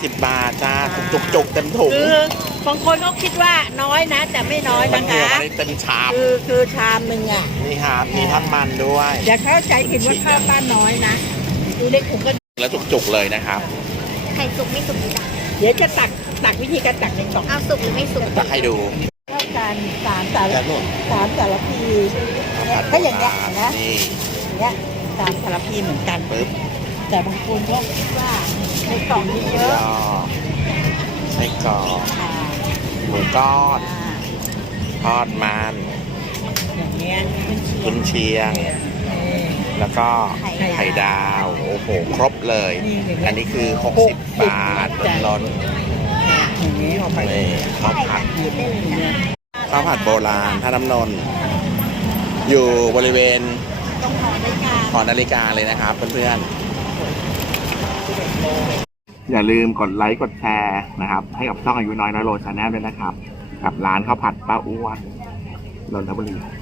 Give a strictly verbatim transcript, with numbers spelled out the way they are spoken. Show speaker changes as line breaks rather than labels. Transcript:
สิบบาทจ้าจุกจุกเต็มถุง
คือบางคนเขาคิดว่าน้อยนะแต่ไม่น้อย
มัน
นะ
เดียว
คะ
ได้เต็มชาม
คือคือชามหนึ่งอ่ะ
นี่ครับมีทอดมันด้วย
อย่าเข้าใจผิดว่าข้าวป้าน้อยนะดูในถุงก็
แล้วจุกจุกเลยนะครับ
ไข่สุกไม่สุกดีจ้ะ
เดี๋ยวจะตักตักวิธีการตักในกล่อง
เอาสุกหรือไม่สุก
จะให้ดู
เท่ากันสามสาร
แล้วนู่น
สามสารพีก็อย่างเงี้ยนะ
นี่
อย่างเงี้ยสามสารพีเหมือนกัน
ปึ๊บ
แต่บางคนก็คิดว่าในกล่องนี้เย
ย
อะ
อไส้กรอก
อ่า
หมูก้อน
อ่า
ทอดมัน
อย่างเงี้ย
กุนเชียง แล้วก็ไข่ดาว โอ้โห ครบเลย อันนี้คือ หกสิบบาทล้น
อย่างนี้ออก
ๆ
ไป
นี่ข้าวผัด
คิดได้เลยนะ
ข้าวผัดโบราณท่าน้ำนนท์อยู่บริเวณ
ต้องหอนาฬิกา
หอนาฬิกาเลยนะครับเพื่อนๆ อย่าลืมกดไลค์กดแชร์นะครับ ให้กับช่องอายุน้อยน้อยโลชาแนลด้วยนะครับ กับร้านข้าวผัดป้าอ้วนนนทบุรี